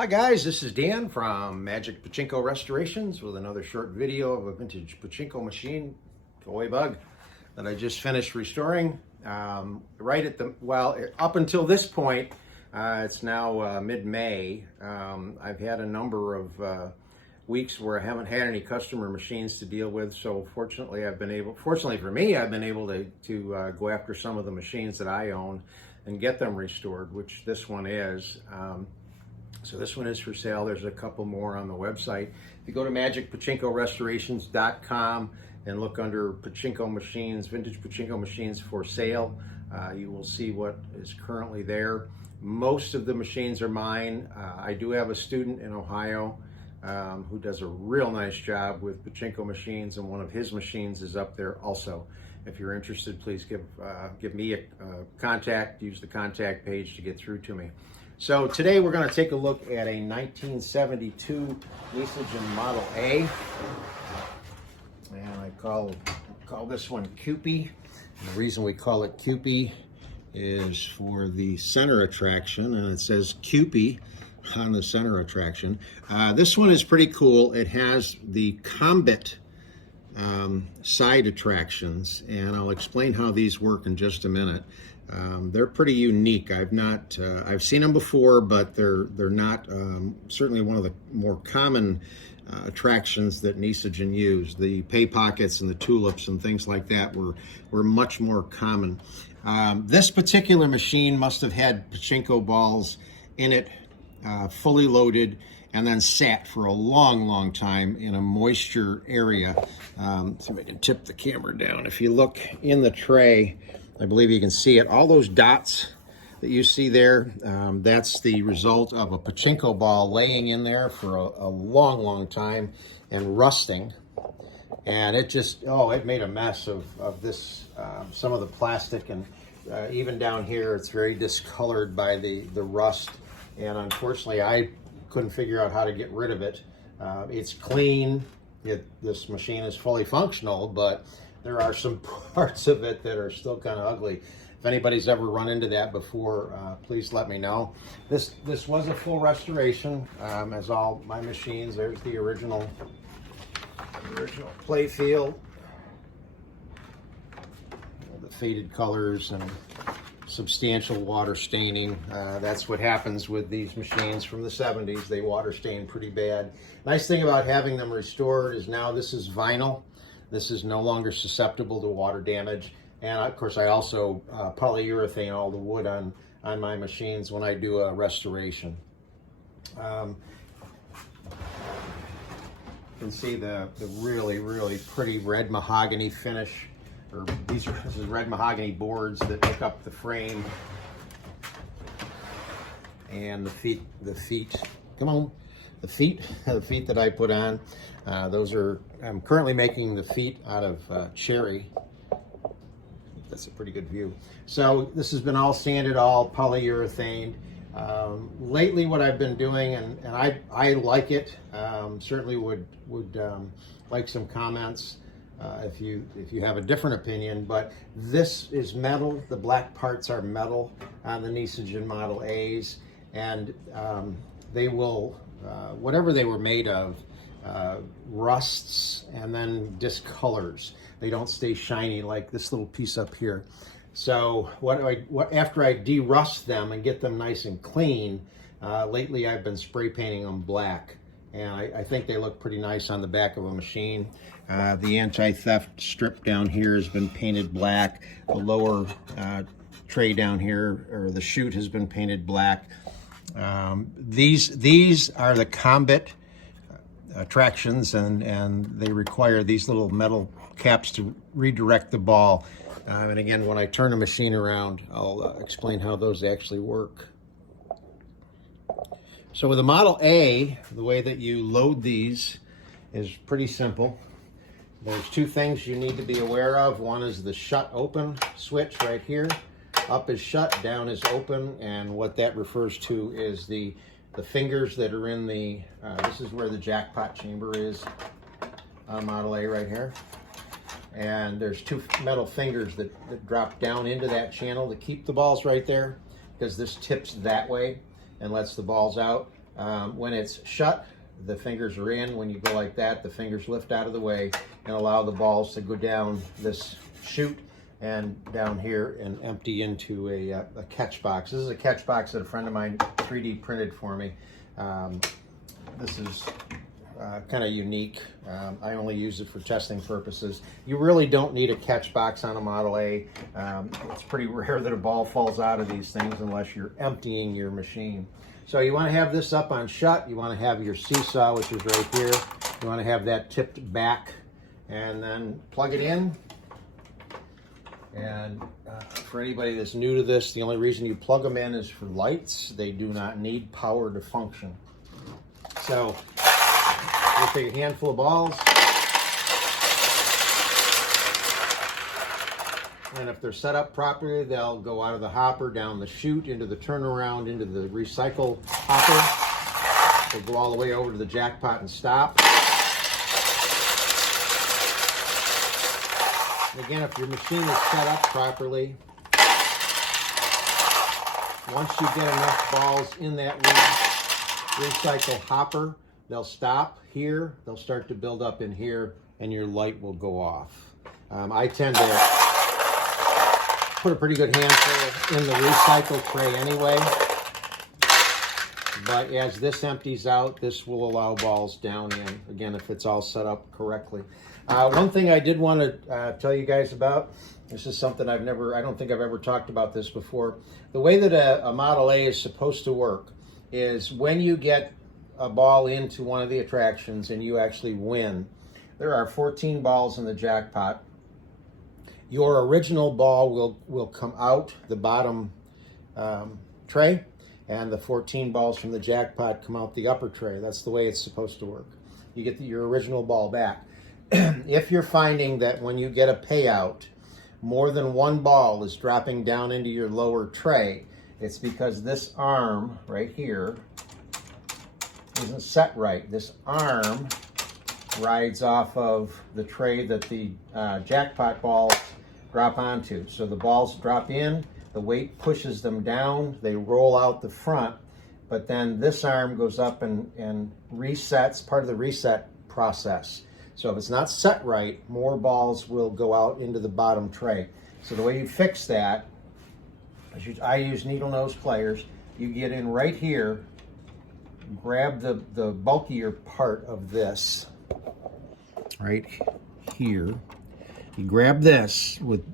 Hi guys, this is Dan from Magic Pachinko Restorations with another short video of a vintage pachinko machine, toy bug, that I just finished restoring. Up until this point, it's now mid-May. I've had a number of weeks where I haven't had any customer machines to deal with, so fortunately for me, I've been able to go after some of the machines that I own and get them restored, which this one is. So this one is for sale. There's a couple more on the website. If you go to magicpachinkorestorations.com and look under pachinko machines, vintage pachinko machines for sale, you will see what is currently there. Most of the machines are mine. I do have a student in Ohio who does a real nice job with pachinko machines, and one of his machines is up there also. If you're interested, please give me a contact. Use the contact page to get through to me. So today we're going to take a look at a 1972 Nishijin Model A, and I call this one Cupie. And the reason we call it Cupie is for the center attraction, and it says Cupie on the center attraction. This one is pretty cool. It has the Combat side attractions, and I'll explain how these work in just a minute. They're pretty unique. I've seen them before, but they're not certainly one of the more common attractions that Nishijin used. The pay pockets and the tulips and things like that were much more common. This particular machine must have had pachinko balls in it, fully loaded, and then sat for a long time in a moisture area. See if I can tip the camera down. If you look in the tray, I believe you can see it. All those dots that you see there, that's the result of a pachinko ball laying in there for a long time and rusting. And it just, it made a mess of this, some of the plastic, and even down here, it's very discolored by the rust. And unfortunately, I couldn't figure out how to get rid of it. It's clean. This machine is fully functional, but there are some parts of it that are still kind of ugly. If anybody's ever run into that before, please let me know. This was a full restoration, as all my machines. There's the original play field, the faded colors and substantial water staining. That's what happens with these machines from the 70s. They water stain pretty bad. Nice thing about having them restored is now this is vinyl. This is no longer susceptible to water damage. And of course, I also polyurethane all the wood on my machines when I do a restoration. You can see the really pretty red mahogany finish. This is red mahogany boards that make up the frame. And the feet, come on. The feet that I put on, I'm currently making the feet out of cherry. That's a pretty good view. So this has been all sanded, all polyurethane. Lately what I've been doing, and I like it, certainly would like some comments if you have a different opinion, but this is metal. The black parts are metal on the Nishijin Model A's, and they will, whatever they were made of, rusts and then discolors. They don't stay shiny like this little piece up here. So after I de-rust them and get them nice and clean, lately I've been spray painting them black, and I think they look pretty nice on the back of a machine. The anti-theft strip down here has been painted black. The lower tray down here, or the chute, has been painted black. These are the Combat attractions, and they require these little metal caps to redirect the ball. And again, when I turn a machine around, I'll explain how those actually work. So with the Model A, the way that you load these is pretty simple. There's two things you need to be aware of. One is the shut open switch right here. Up is shut, down is open, and what that refers to is the fingers that are in the, this is where the jackpot chamber is on Model A right here. And there's two metal fingers that drop down into that channel to keep the balls right there, because this tips that way and lets the balls out. When it's shut, the fingers are in. When you go like that, the fingers lift out of the way and allow the balls to go down this chute and down here and empty into a catch box. This is a catch box that a friend of mine 3D printed for me. This is kind of unique. I only use it for testing purposes. You really don't need a catch box on a Model A. It's pretty rare that a ball falls out of these things unless you're emptying your machine. So you want to have this up on shut. You want to have your seesaw, which is right here. You want to have that tipped back, and then plug it in. And for anybody that's new to this, the only reason you plug them in is for lights. They do not need power to function. So we'll take a handful of balls, and if they're set up properly, they'll go out of the hopper, down the chute, into the turnaround, into the recycle hopper. They'll go all the way over to the jackpot and stop. And again, if your machine is set up properly, once you get enough balls in that recycle hopper, they'll stop here, they'll start to build up in here, and your light will go off. I tend to put a pretty good handful in the recycle tray anyway, but as this empties out, this will allow balls down in, again, if it's all set up correctly. One thing I did want to tell you guys about, this is something I don't think I've ever talked about this before. The way that a Model A is supposed to work is when you get a ball into one of the attractions and you actually win, there are 14 balls in the jackpot. Your original ball will come out the bottom tray, and the 14 balls from the jackpot come out the upper tray. That's the way it's supposed to work. You get your original ball back. If you're finding that when you get a payout, more than one ball is dropping down into your lower tray, it's because this arm right here isn't set right. This arm rides off of the tray that the jackpot balls drop onto. So the balls drop in, the weight pushes them down, they roll out the front, but then this arm goes up and resets, part of the reset process. So if it's not set right, more balls will go out into the bottom tray. So the way you fix that, I use needle nose pliers. You get in right here, grab the bulkier part of this, right here. You grab this with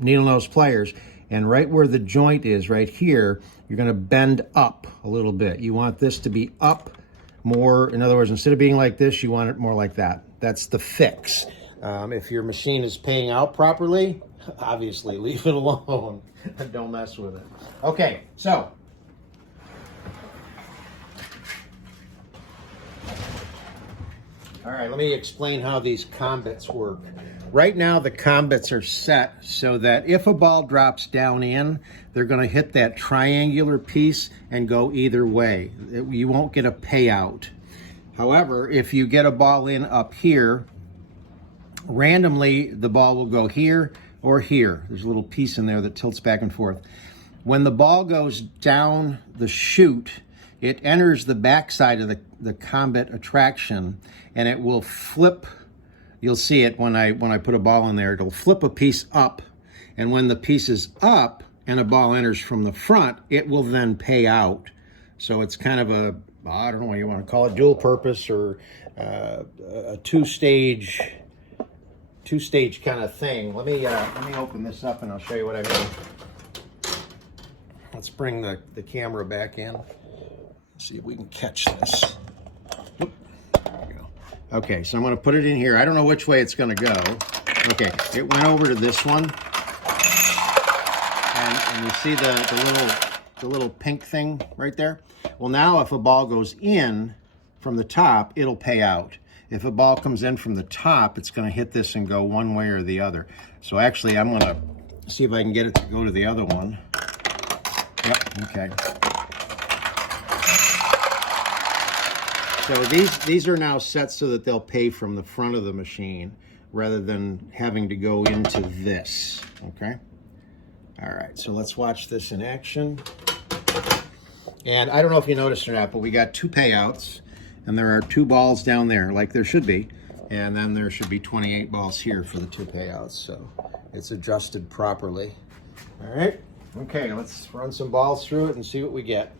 needle nose pliers, and right where the joint is, right here, you're gonna bend up a little bit. You want this to be up more. In other words, instead of being like this, you want it more like that. That's the fix. If your machine is paying out properly, obviously leave it alone. Don't mess with it. Okay, so all right, let me explain how these combits work. Right now, the combits are set so that if a ball drops down in, they're going to hit that triangular piece and go either way. You won't get a payout. However, if you get a ball in up here, randomly the ball will go here or here. There's a little piece in there that tilts back and forth. When the ball goes down the chute, it enters the backside of the combit attraction, and it will flip. You'll see it when I put a ball in there. It'll flip a piece up, and when the piece is up and a ball enters from the front, it will then pay out. So it's kind of a, I don't know what you want to call it, dual purpose, or a two-stage kind of thing. Let me open this up and I'll show you what I mean. Let's bring the camera back in. See if we can catch this. Whoop. There we go. Okay, so I'm going to put it in here. I don't know which way it's going to go. Okay, it went over to this one, and you see the little pink thing right there. Well, now if a ball goes in from the top, it'll pay out. If a ball comes in from the top, it's going to hit this and go one way or the other. So actually, I'm going to see if I can get it to go to the other one. Yep, okay. So these are now set so that they'll pay from the front of the machine rather than having to go into this, okay? All right, so let's watch this in action. And I don't know if you noticed or not, but we got 2 payouts, and there are 2 balls down there, like there should be. And then there should be 28 balls here for the 2 payouts, so it's adjusted properly. All right, okay, let's run some balls through it and see what we get.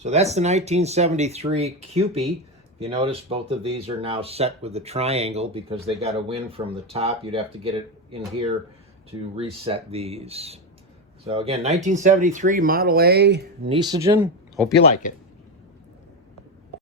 So that's the 1973 Cupie. You notice both of these are now set with the triangle because they got a win from the top. You'd have to get it in here to reset these. So again, 1973 Model A Nishijin. Hope you like it.